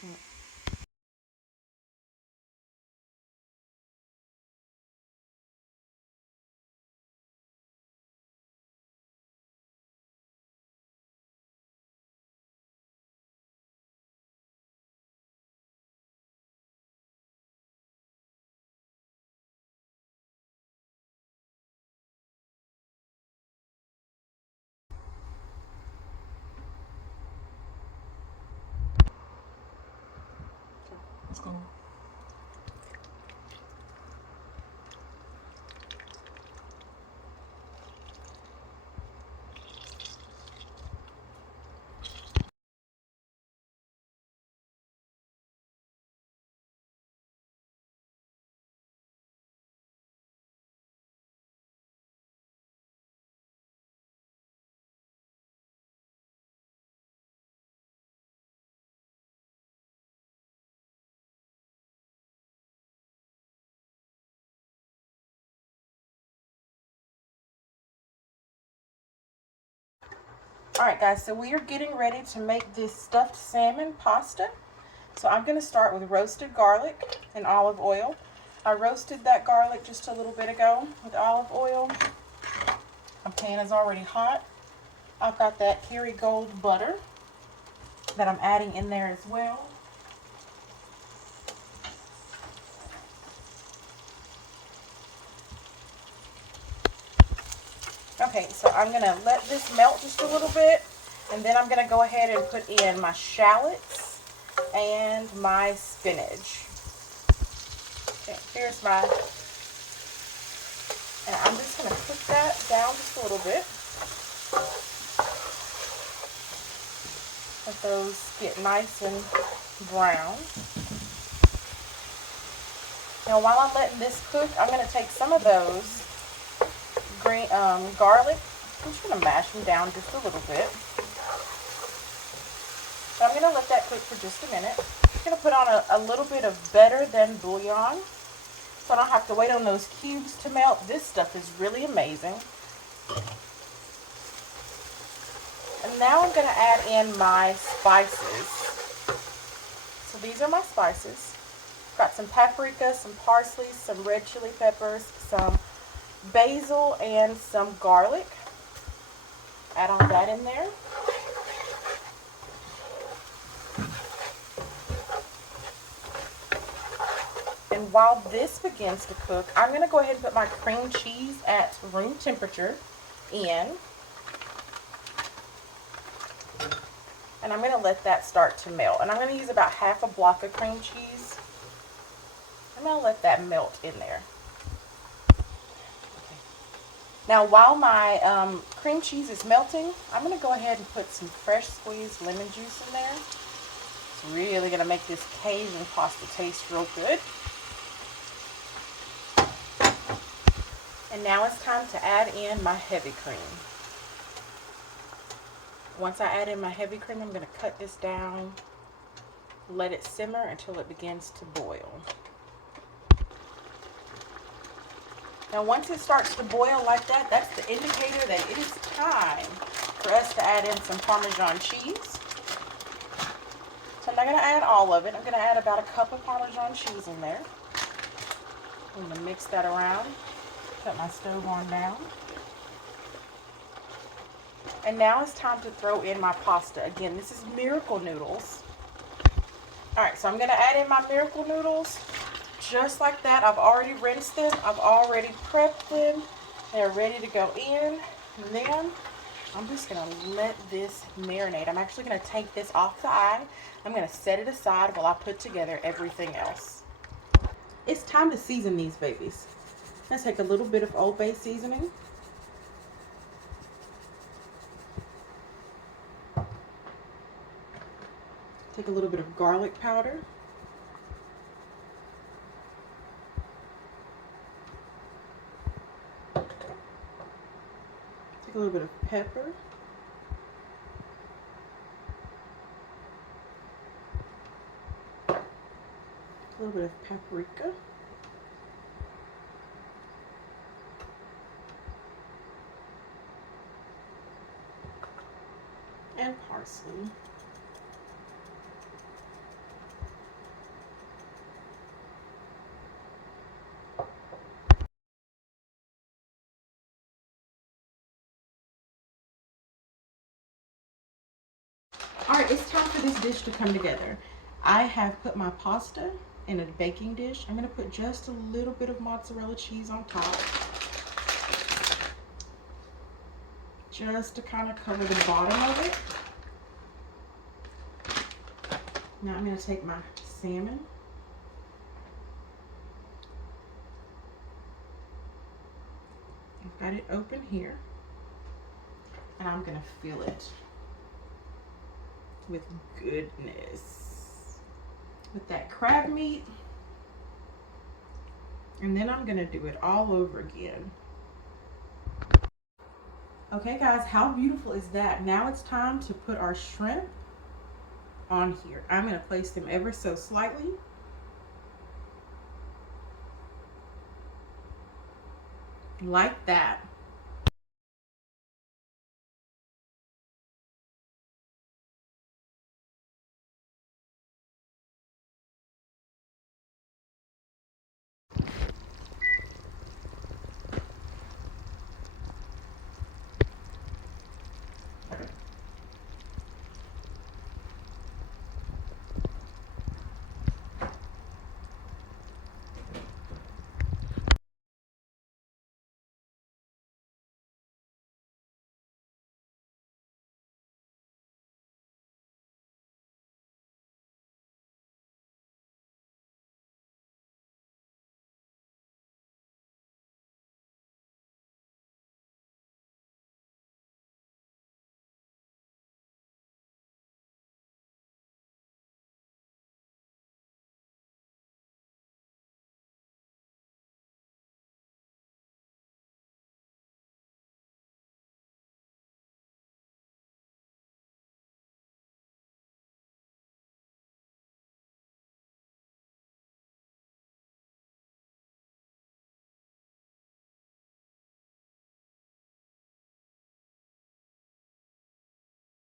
Let's go. All right, guys, so we are getting ready to make this stuffed salmon pasta. So I'm going to start with roasted garlic and olive oil. I roasted that garlic just a little bit ago with olive oil. My pan is already hot. I've got that Kerrygold butter that I'm adding in there as well. Okay, so I'm going to let this melt just a little bit, and then I'm going to go ahead and put in my shallots and my spinach. Okay, here's my, and I'm just going to cook that down just a little bit. Let those get nice and brown. Now while I'm letting this cook, I'm going to take some of those green garlic. I'm just going to mash them down just a little bit. So I'm going to let that cook for just a minute. I'm going to put on a little bit of better than bouillon, so I don't have to wait on those cubes to melt. This stuff is really amazing. And now I'm going to add in my spices. So these are my spices. Got some paprika, some parsley, some red chili peppers, some basil, and some garlic. Add all that in there. And while this begins to cook, I'm going to go ahead and put my cream cheese at room temperature in. And I'm going to let that start to melt. And I'm going to use about half a block of cream cheese. I'm going to let that melt in there. Okay. Now while my cream cheese is melting, I'm going to go ahead and put some fresh squeezed lemon juice in there. It's really going to make this Cajun pasta taste real good. And now it's time to add in my heavy cream. Once I add in my heavy cream, I'm going to cut this down, let it simmer until it begins to boil. Now once it starts to boil like that, that's the indicator that it is time for us to add in some Parmesan cheese. So I'm not going to add all of it. I'm going to add about a cup of Parmesan cheese in there. I'm going to mix that around. Put my stove on down. And now it's time to throw in my pasta. Again, this is miracle noodles. Alright, so I'm going to add in my miracle noodles. Just like that. I've already rinsed them. I've already prepped them. They're ready to go in. And then I'm just going to let this marinate. I'm actually going to take this off the eye. I'm going to set it aside while I put together everything else. It's time to season these babies. Let's take a little bit of Old Bay seasoning. Take a little bit of garlic powder. Take a little bit of pepper. A little bit of paprika. And parsley. dish to come together. I have put my pasta in a baking dish. I'm going to put just a little bit of mozzarella cheese on top, just to kind of cover the bottom of it. Now I'm going to take my salmon. I've got it open here, and I'm going to fill it with goodness, with that crab meat. And then I'm going to do it all over again. Okay guys, how beautiful is that? Now it's time to put our shrimp on here. I'm going to place them ever so slightly. Like that.